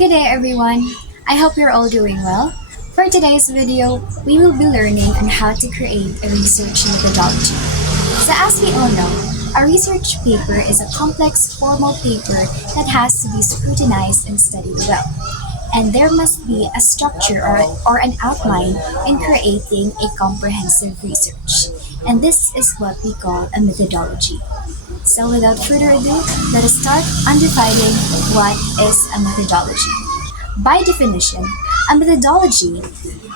Good day everyone! I hope you're all doing well. For today's video, we will be learning on how to create a research methodology. So as we all know, a research paper is a complex formal paper that has to be scrutinized and studied well. And there must be a structure or an outline in creating a comprehensive research. And this is what we call a methodology. So without further ado, let us start on defining what is a methodology. By definition, a methodology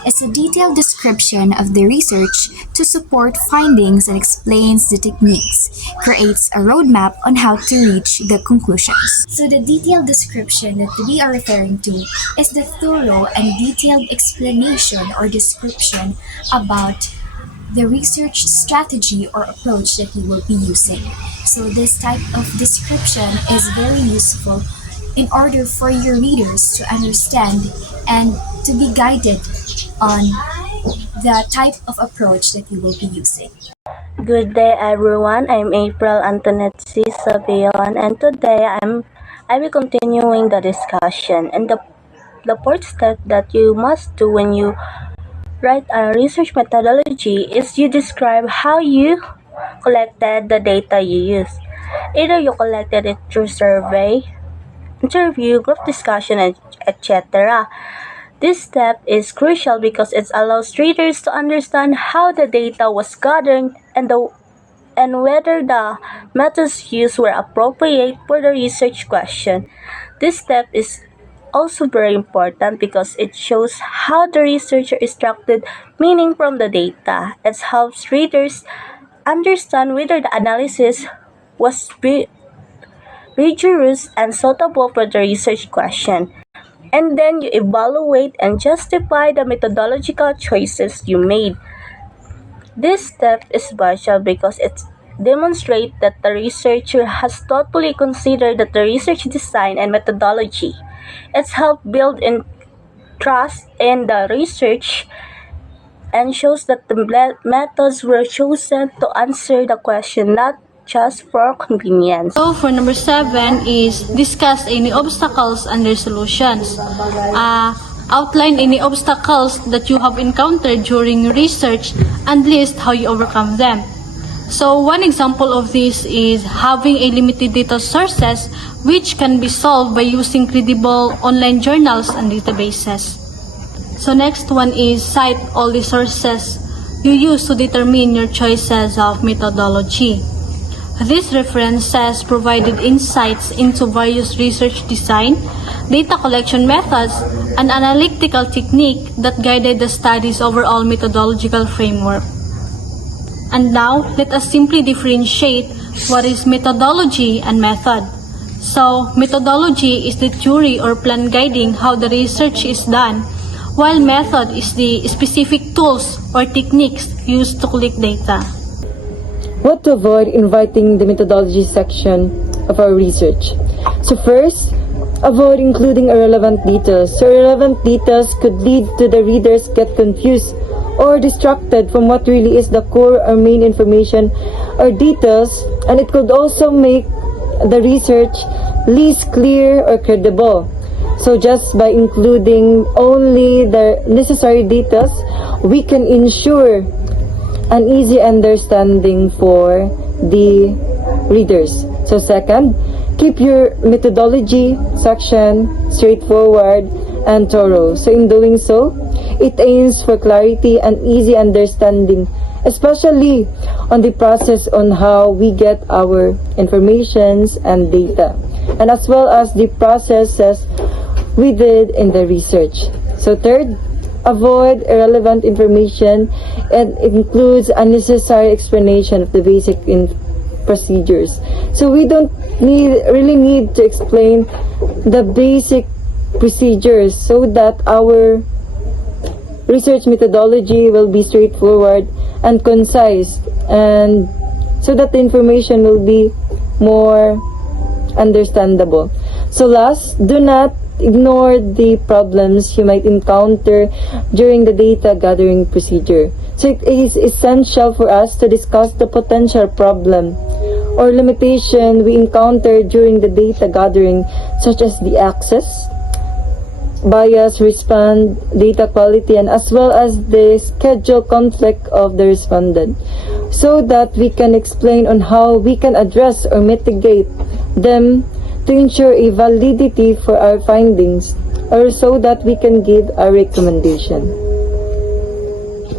is a detailed description of the research to support findings and explains the techniques, creates a roadmap on how to reach the conclusions. So the detailed description that we are referring to is the thorough and detailed explanation or description about the research strategy or approach that you will be using. So this type of description is very useful in order for your readers to understand and to be guided on the type of approach that you will be using. Good day everyone, I'm April Antoinette C. Savion, and today I will continuing the discussion. And the fourth step that you must do when you write a research methodology is you describe how you collected the data you use. Either you collected it through survey, interview, group discussion, etc. This step is crucial because it allows readers to understand how the data was gathered and whether the methods used were appropriate for the research question. This step is also very important because it shows how the researcher extracted meaning from the data. It helps readers understand whether the analysis was rigorous and suitable for the research question. And then you evaluate and justify the methodological choices you made. This step is vital because it demonstrates that the researcher has thoughtfully considered the research design and methodology. It's helped build in trust in the research and shows that the methods were chosen to answer the question, not just for convenience. So for number 7 is discuss any obstacles and their solutions. Outline any obstacles that you have encountered during research and list how you overcome them. So one example of this is having a limited data sources which can be solved by using credible online journals and databases. So next one is cite all the sources you use to determine your choices of methodology. These references provided insights into various research design, data collection methods, and analytical technique that guided the study's overall methodological framework. And now, let us simply differentiate what is methodology and method. So, methodology is the theory or plan guiding how the research is done, while method is the specific tools or techniques used to collect data. What to avoid in writing the methodology section of our research. So first, avoid including irrelevant details. So irrelevant details could lead to the readers get confused or distracted from what really is the core or main information or details, and it could also make the research less clear or credible. So just by including only the necessary details, we can ensure an easy understanding for the readers. So second, keep your methodology section straightforward and thorough. So in doing so, it aims for clarity and easy understanding, especially on the process on how we get our informations and data, and as well as the processes we did in the research. So third, avoid irrelevant information and includes unnecessary explanation of the basic procedures. So we don't really need to explain the basic procedures so that our research methodology will be straightforward and concise, and so that the information will be more understandable. So last, do not ignore the problems you might encounter during the data gathering procedure. So it is essential for us to discuss the potential problem or limitation we encounter during the data gathering, such as the access, bias, respond, data quality, and as well as the schedule conflict of the respondent, so that we can explain on how we can address or mitigate them to ensure a validity for our findings, or so that we can give a recommendation.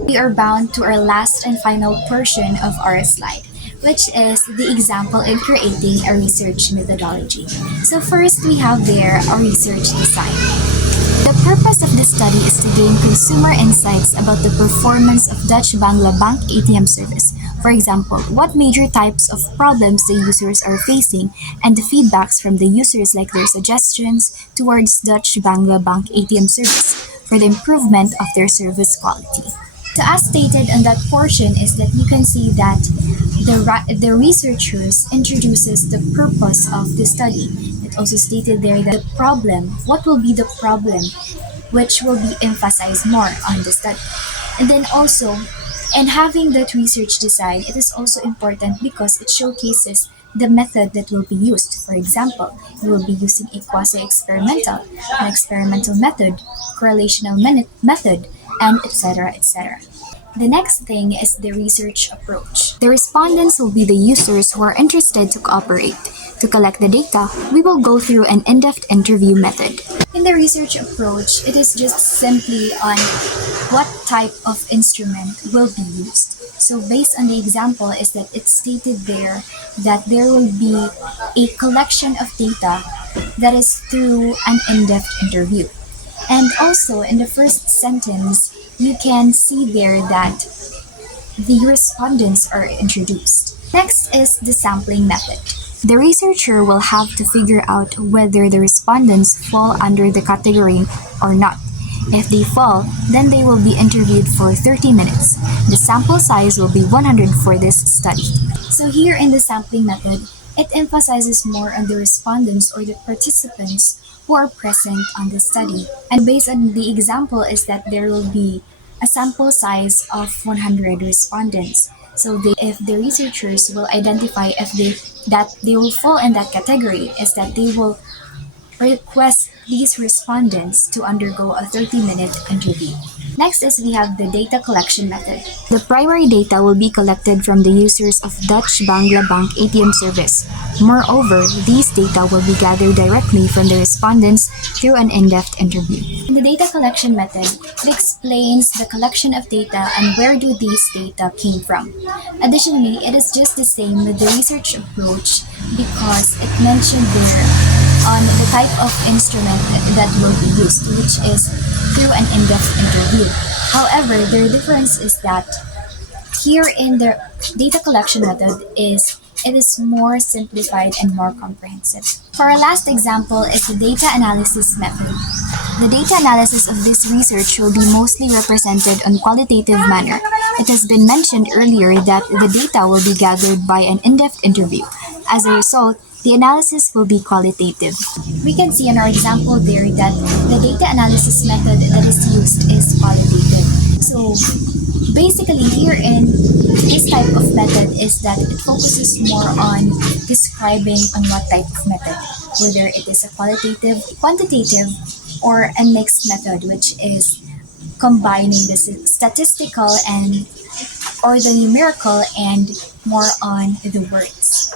We are bound to our last and final portion of our slide, which is the example in creating a research methodology. So first we have there a research design. The purpose of this study is to gain consumer insights about the performance of Dutch Bangla Bank ATM service. For example, what major types of problems the users are facing and the feedbacks from the users, like their suggestions towards Dutch Bangla Bank ATM service for the improvement of their service quality. So as stated on that portion is that you can see that the researchers introduces the purpose of the study. It also stated there that the problem, what will be the problem, which will be emphasized more on the study. And then also, in having that research design, it is also important because it showcases the method that will be used. For example, you will be using a quasi-experimental, an experimental method, correlational method, and etc. etc. The next thing is the research approach. The respondents will be the users who are interested to cooperate. To collect the data, we will go through an in-depth interview method. In the research approach, it is just simply on what type of instrument will be used. So based on the example is that it's stated there that there will be a collection of data that is through an in-depth interview. And also in the first sentence, you can see there that the respondents are introduced. Next is the sampling method. The researcher will have to figure out whether the respondents fall under the category or not. If they fall, then they will be interviewed for 30 minutes. The sample size will be 100 for this study. So here in the sampling method, it emphasizes more on the respondents or the participants who are present on the study. And based on the example is that there will be a sample size of 100 respondents. So if the researchers will identify if they will fall in that category, is that they will request these respondents to undergo a 30-minute interview. Next is we have the data collection method. The primary data will be collected from the users of Dutch Bangla Bank ATM service. Moreover, these data will be gathered directly from the respondents through an in-depth interview. In the data collection method, it explains the collection of data and where do these data came from. Additionally, it is just the same with the research approach because it mentioned there on the type of instrument that will be used, which is through an in-depth interview. However, the difference is that here in the data collection method it is more simplified and more comprehensive. For our last example is the data analysis method. The data analysis of this research will be mostly represented on qualitative manner. It has been mentioned earlier that the data will be gathered by an in-depth interview. As a result, the analysis will be qualitative. We can see in our example there that the data analysis method that is used is qualitative. So basically here in this type of method is that it focuses more on describing on what type of method, whether it is a qualitative, quantitative, or a mixed method, which is combining the statistical and or the numerical and more on the words.